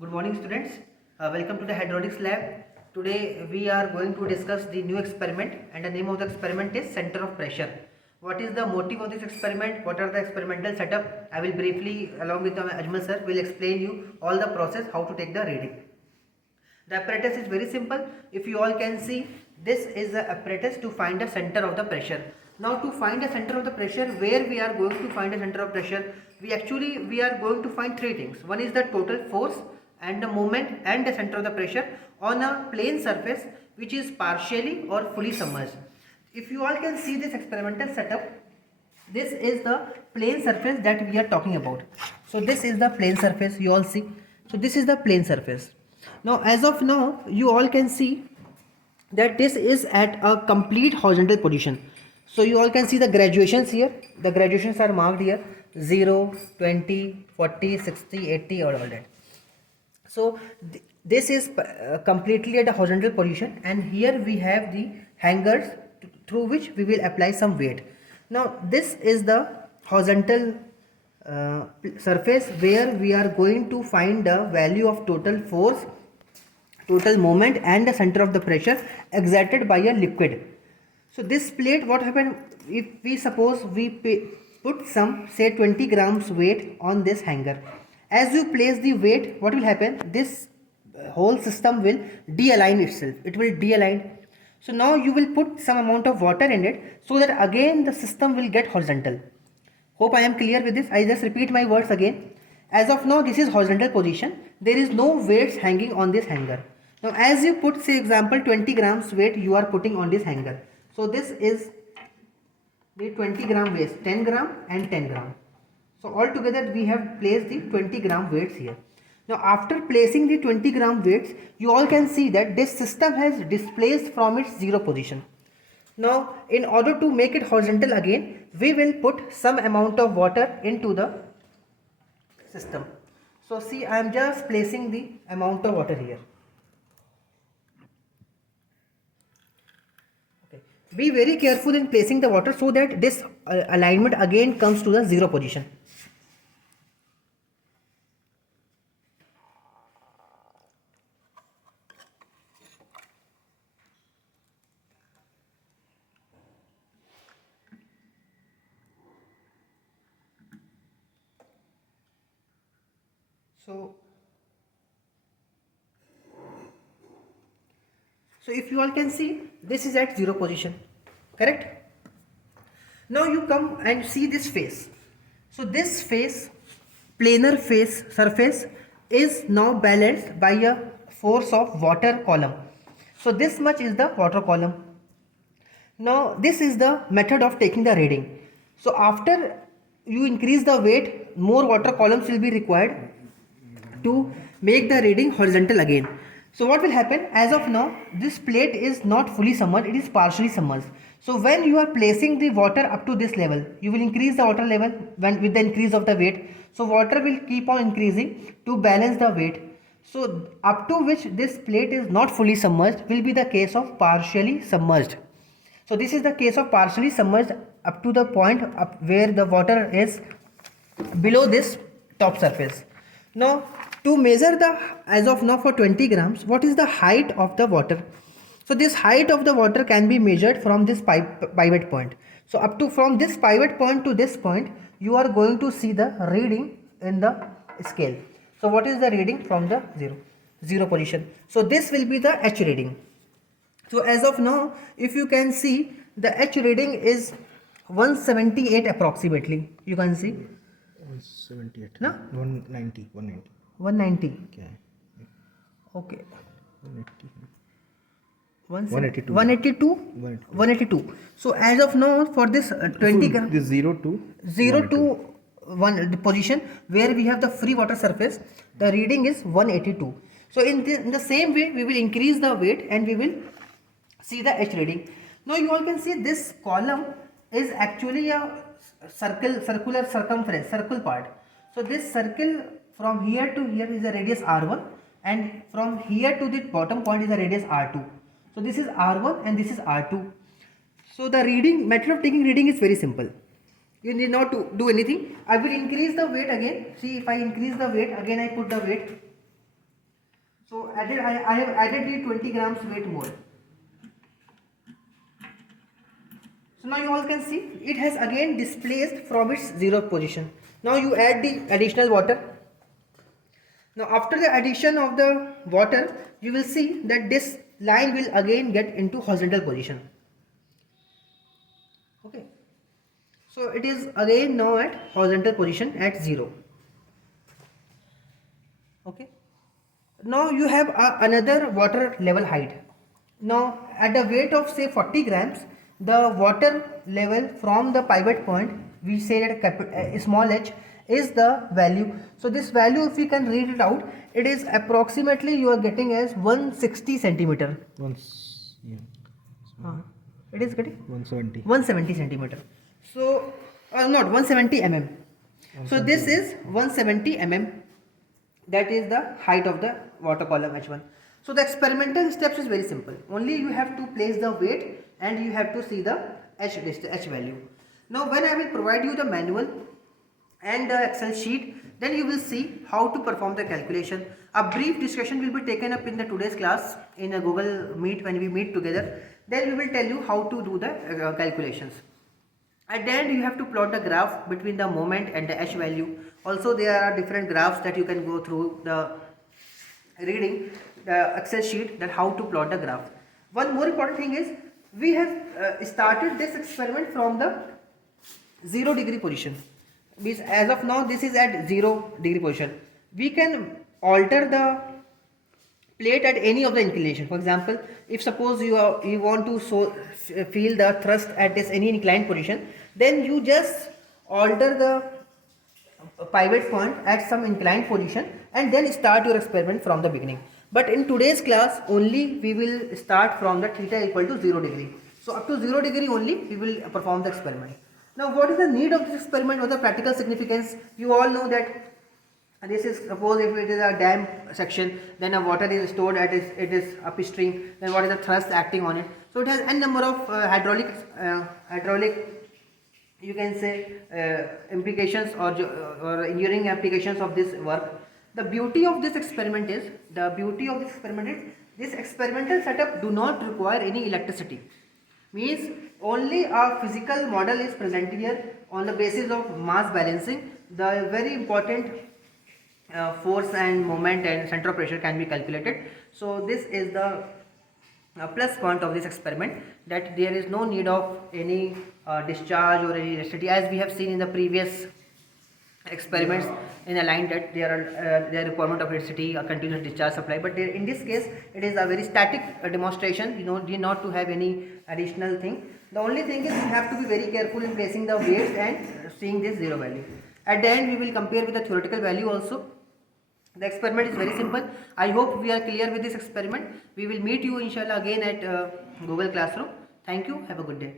Good morning, students. Welcome to the hydraulics lab. Today we are going to discuss the new experiment, and the name of the experiment is center of pressure. What is the motive of this experiment? What are the experimental setup? I will briefly, along with Ajmal sir, will explain you all the process how to take the reading. The apparatus is very simple. If you all can see, this is the apparatus to find the center of the pressure. Now to find the center of the pressure, where we are going to find the center of pressure, we are going to find three things. One is the total force and the moment and the center of the pressure on a plane surface which is partially or fully submerged. If you all can see this experimental setup, this is the plane surface that we are talking about. So this is the plane surface, you all see. So this is the plane surface. Now as of now you all can see that this is at a complete horizontal position. So you all can see the graduations here. The graduations are marked here: 0, 20, 40, 60, 80, or all that. So this is completely at a horizontal position, and here we have the hangers through which we will apply some weight. Now this is the horizontal surface where we are going to find the value of total force, total moment, and the center of the pressure exerted by a liquid. So this plate, what happened if we suppose we put some say 20 grams weight on this hanger. As you place the weight, what will happen? This whole system will de-align itself. It will de-align. So now you will put some amount of water in it so that again the system will get horizontal. Hope I am clear with this. I just repeat my words again. As of now, this is horizontal position. There is no weights hanging on this hanger. Now as you put, say example, 20 grams weight you are putting on this hanger. So this is the 20 gram weights, 10 gram and 10 gram. So altogether we have placed the 20 gram weights here. Now after placing the 20 gram weights, you all can see that this system has displaced from its zero position. Now in order to make it horizontal again, we will put some amount of water into the system. So see, I am just placing the amount of water here. Okay. Be very careful in placing the water so that this alignment again comes to the zero position. So if you all can see, this is at zero position, correct? Now you come and see this face. So this face, planar face surface, is now balanced by a force of water column. So this much is the water column. Now this is the method of taking the reading. So after you increase the weight, more water columns will be required to make the reading horizontal again. So what will happen? As of now, this plate is not fully submerged, it is partially submerged. So when you are placing the water up to this level, you will increase the water level with the increase of the weight. So water will keep on increasing to balance the weight. So up to which this plate is not fully submerged will be the case of partially submerged. So this is the case of partially submerged up to the point up where the water is below this top surface. Now to measure the, as of now for 20 grams, what is the height of the water? So this height of the water can be measured from this pivot point. So up to from this pivot point to this point, you are going to see the reading in the scale. So what is the reading from the zero position? So this will be the H reading. So as of now, if you can see, the H reading is 178 approximately. You can see 178. no 190. 190. Okay. Okay. 180. 182. 182. So as of now, for this 20 gram, This 0 to 0 to 1 the position where we have the free water surface, the reading is 182. So in the same way, we will increase the weight and we will see the H reading. Now you all can see this column is actually a circular circumference, circle part. So this circle from here to here is a radius R1, and from here to the bottom point is a radius R2. So this is R1 and this is R2. So the reading method of taking reading is very simple. You need not to do anything. I will increase the weight again. See, if I increase the weight, again I put the weight. So I have added the 20 grams weight more. So now you all can see it has again displaced from its zero position. Now you add the additional water. Now after the addition of the water, you will see that this line will again get into horizontal position. Okay. So it is again now at horizontal position at 0. Okay. Now you have another water level height. Now at a weight of say 40 grams, the water level from the pivot point, we say that small h is the value. So this value, if we can read it out, it is approximately you are getting as 160 centimeter. It is getting 170 centimeter. So not 170 mm. So this is 170 mm. That is the height of the water column H1. So the experimental steps is very simple. Only you have to place the weight and you have to see the H value. Now when I will provide you the manual and the Excel sheet, then you will see how to perform the calculation. A brief discussion will be taken up in the today's class in a Google Meet when we meet together. Then we will tell you how to do the calculations. At the end you have to plot the graph between the moment and the H value. Also there are different graphs that you can go through the reading the Excel sheet, that how to plot the graph. One more important thing is we have started this experiment from the 0 degree position. Means as of now this is at 0 degree position. We can alter the plate at any of the inclination. For example, if suppose you want to feel the thrust at this any inclined position, then you just alter the pivot point at some inclined position and then start your experiment from the beginning. But in today's class only we will start from the theta equal to 0 degree. So up to 0 degree only we will perform the experiment. Now what is the need of this experiment or the practical significance? You all know that this is, suppose if it is a dam section, then a water is stored at it is upstream, then what is the thrust acting on it? So it has n number of hydraulic you can say implications or engineering applications of this work. The beauty of this experiment is this experimental setup do not require any electricity. Means only a physical model is present here on the basis of mass balancing. The very important force and moment and center of pressure can be calculated. So this is the plus point of this experiment, that there is no need of any discharge or any electricity, as we have seen in the previous experiments in a line that there are requirement of electricity, a continuous discharge supply. But there, in this case it is a very static demonstration. You need not to have any additional thing. The only thing is you have to be very careful in placing the weights and seeing this 0 value. At the end we will compare with the theoretical value also. The experiment is very simple. I hope we are clear with this experiment. We will meet you inshallah again at Google Classroom. Thank you. Have a good day.